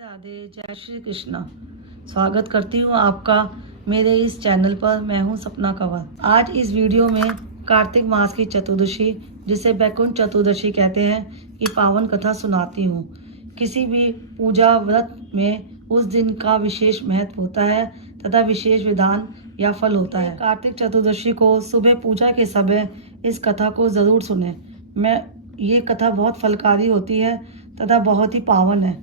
राधे, जय श्री कृष्ण। स्वागत करती हूँ आपका मेरे इस चैनल पर। मैं हूँ सपना कंवर। आज इस वीडियो में कार्तिक मास की चतुर्दशी, जिसे बैकुंठ चतुर्दशी कहते हैं, की पावन कथा सुनाती हूँ। किसी भी पूजा व्रत में उस दिन का विशेष महत्व होता है तथा विशेष विधान या फल होता है। कार्तिक चतुर्दशी को सुबह पूजा के समय इस कथा को जरूर सुने। ये कथा बहुत फलकारी होती है तथा बहुत ही पावन है।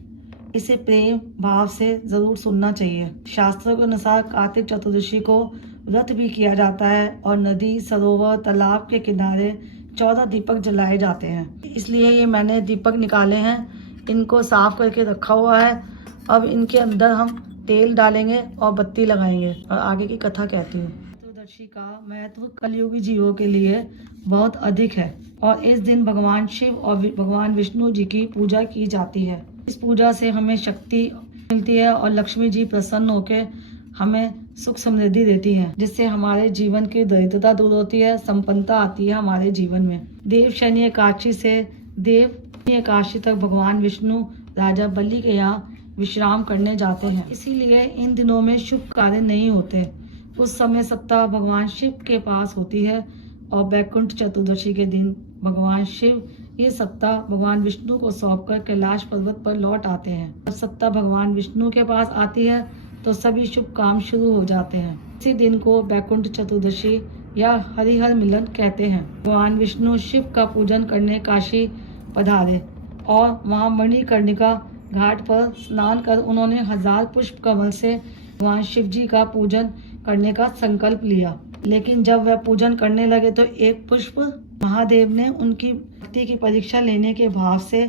इसे प्रेम भाव से जरूर सुनना चाहिए। शास्त्रों के अनुसार कार्तिक चतुर्दशी को व्रत भी किया जाता है और नदी, सरोवर, तालाब के किनारे 14 दीपक जलाए जाते हैं। इसलिए ये मैंने दीपक निकाले हैं, इनको साफ करके रखा हुआ है। अब इनके अंदर हम तेल डालेंगे और बत्ती लगाएंगे और आगे की कथा कहती हूँ। चतुर्दशी का महत्व कलयुगी जीवों के लिए बहुत अधिक है और इस दिन भगवान शिव और भगवान विष्णु जी की पूजा की जाती है। इस पूजा से हमें शक्ति मिलती है और लक्ष्मी जी प्रसन्न होकर हमें सुख समृद्धि देती हैं, जिससे हमारे जीवन की दरिद्रता दूर होती है, संपन्नता आती है हमारे जीवन में। देव शनि एकादशी से देव एकादशी तक भगवान विष्णु राजा बलि के यहाँ विश्राम करने जाते हैं। इसीलिए इन दिनों में शुभ कार्य नहीं होते। उस समय सत्ता भगवान शिव के पास होती है और बैकुंठ चतुर्दशी के दिन भगवान शिव ये सत्ता भगवान विष्णु को सौंपकर कैलाश पर्वत पर लौट आते हैं। जब सत्ता भगवान विष्णु के पास आती है तो सभी शुभ काम शुरू हो जाते हैं। इसी दिन को बैकुंठ चतुर्दशी या हरिहर मिलन कहते हैं। भगवान विष्णु शिव का पूजन करने काशी पधारे और वहाँ मणिकर्णिका घाट पर स्नान कर उन्होंने 1000 पुष्प कमल से भगवान शिव जी का पूजन करने का संकल्प लिया। लेकिन जब वह पूजन करने लगे तो एक पुष्प महादेव ने उनकी भक्ति की परीक्षा लेने के भाव से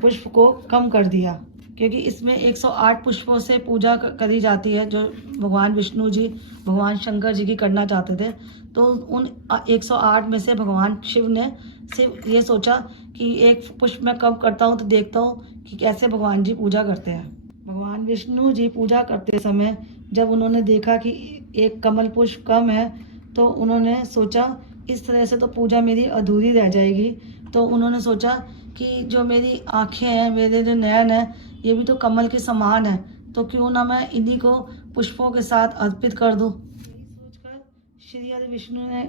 पुष्प को कम कर दिया, क्योंकि इसमें 108 पुष्पों से पूजा करी जाती है जो भगवान विष्णु जी भगवान शंकर जी की करना चाहते थे। तो उन 108 में से भगवान शिव ने सिर्फ ये सोचा कि एक पुष्प मैं कम करता हूँ तो देखता हूँ कि कैसे भगवान जी पूजा करते हैं। भगवान विष्णु जी पूजा करते समय जब उन्होंने देखा कि एक कमल पुष्प कम है तो उन्होंने सोचा इस तरह से तो पूजा मेरी अधूरी रह जाएगी। तो उन्होंने सोचा कि जो मेरी आँखें हैं, मेरे जो नयन है, ये भी तो कमल के समान है, तो क्यों ना मैं इन्हीं को पुष्पों के साथ अर्पित कर दूं। सोचकर श्री हरि विष्णु ने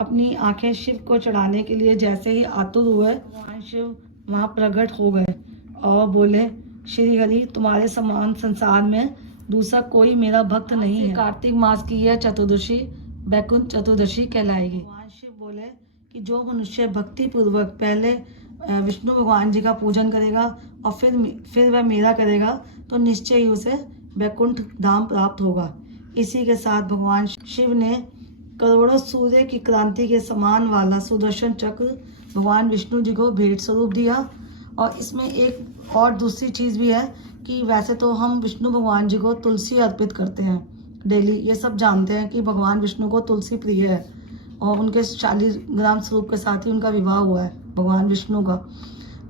अपनी आंखें शिव को चढ़ाने के लिए जैसे ही आतुर हुए, भगवान शिव वहाँ प्रकट हो गए और बोले, श्री हरि तुम्हारे समान संसार में दूसरा कोई मेरा भक्त नहीं है। कार्तिक मास की यह चतुर्दशी बैकुंठ चतुर्दशी कहलाएगी। भगवान शिव बोले कि जो मनुष्य भक्ति पूर्वक पहले विष्णु भगवान जी का पूजन करेगा और फिर वह मेरा करेगा तो निश्चय ही उसे बैकुंठ धाम प्राप्त होगा। इसी के साथ भगवान शिव ने करोड़ों सूर्य की क्रांति के समान वाला सुदर्शन चक्र भगवान विष्णु जी को भेंट स्वरूप दिया। और इसमें एक और दूसरी चीज़ भी है कि वैसे तो हम विष्णु भगवान जी को तुलसी अर्पित करते हैं डेली। ये सब जानते हैं कि भगवान विष्णु को तुलसी प्रिय है और उनके शालिग्राम स्वरूप के साथ ही उनका विवाह हुआ है भगवान विष्णु का।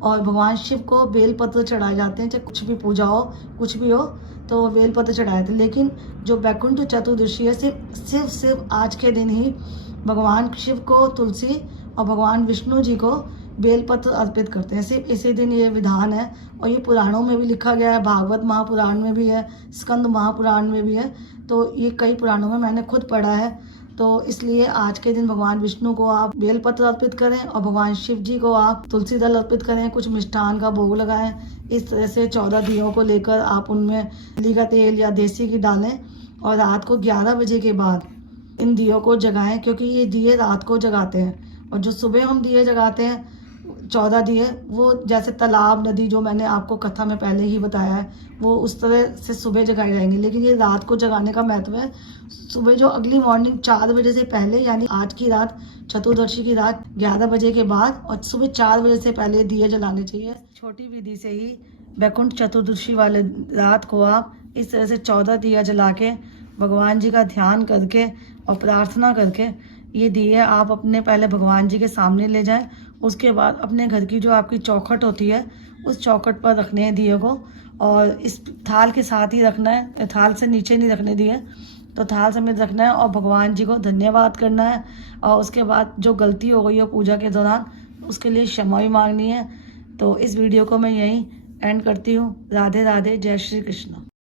और भगवान शिव को बेलपत्र चढ़ाए जाते हैं, चाहे कुछ भी पूजा हो, कुछ भी हो तो बेलपत्र चढ़ाए थे। लेकिन जो बैकुंठ चतुर्दशी है सिर्फ आज के दिन ही भगवान शिव को तुलसी और भगवान विष्णु जी को बेलपत्र अर्पित करते हैं। सिर्फ इसी दिन ये विधान है और ये पुराणों में भी लिखा गया है। भागवत महापुराण में भी है, स्कंद महापुराण में भी है। तो ये कई पुराणों में मैंने खुद पढ़ा है। तो इसलिए आज के दिन भगवान विष्णु को आप बेलपत्र अर्पित करें और भगवान शिव जी को आप तुलसी दल अर्पित करें, कुछ मिष्ठान का भोग लगाएं। इस तरह से 14 दियों को लेकर आप उनमें तिल का तेल या देसी घी डालें और रात को 11 बजे के बाद इन दियों को जगाएं, क्योंकि ये दिए रात को जगाते हैं। और जो सुबह हम दिए जगाते हैं 14 दिए, वो जैसे तालाब, नदी, जो मैंने आपको कथा में पहले ही बताया है, वो उस तरह से सुबह जगाए जाएंगे। लेकिन ये रात को जगाने का महत्व है। सुबह जो अगली मॉर्निंग 4 बजे से पहले, यानी आज की रात चतुर्दशी की रात 11 बजे के बाद और सुबह 4 बजे से पहले दिए जलाने चाहिए। छोटी विधि से ही बैकुंठ चतुर्दशी वाले रात को आप इस तरह से 14 दिया जला के भगवान जी का ध्यान करके और प्रार्थना करके ये दिए आप अपने पहले भगवान जी के सामने ले जाएं। उसके बाद अपने घर की जो आपकी चौखट होती है उस चौखट पर रखने हैं दिए को, और इस थाल के साथ ही रखना है, थाल से नीचे नहीं रखने दिए, तो थाल समेत रखना है और भगवान जी को धन्यवाद करना है। और उसके बाद जो गलती हो गई हो पूजा के दौरान उसके लिए क्षमा भी मांगनी है। तो इस वीडियो को मैं यहीं एंड करती हूँ। राधे राधे, जय श्री कृष्ण।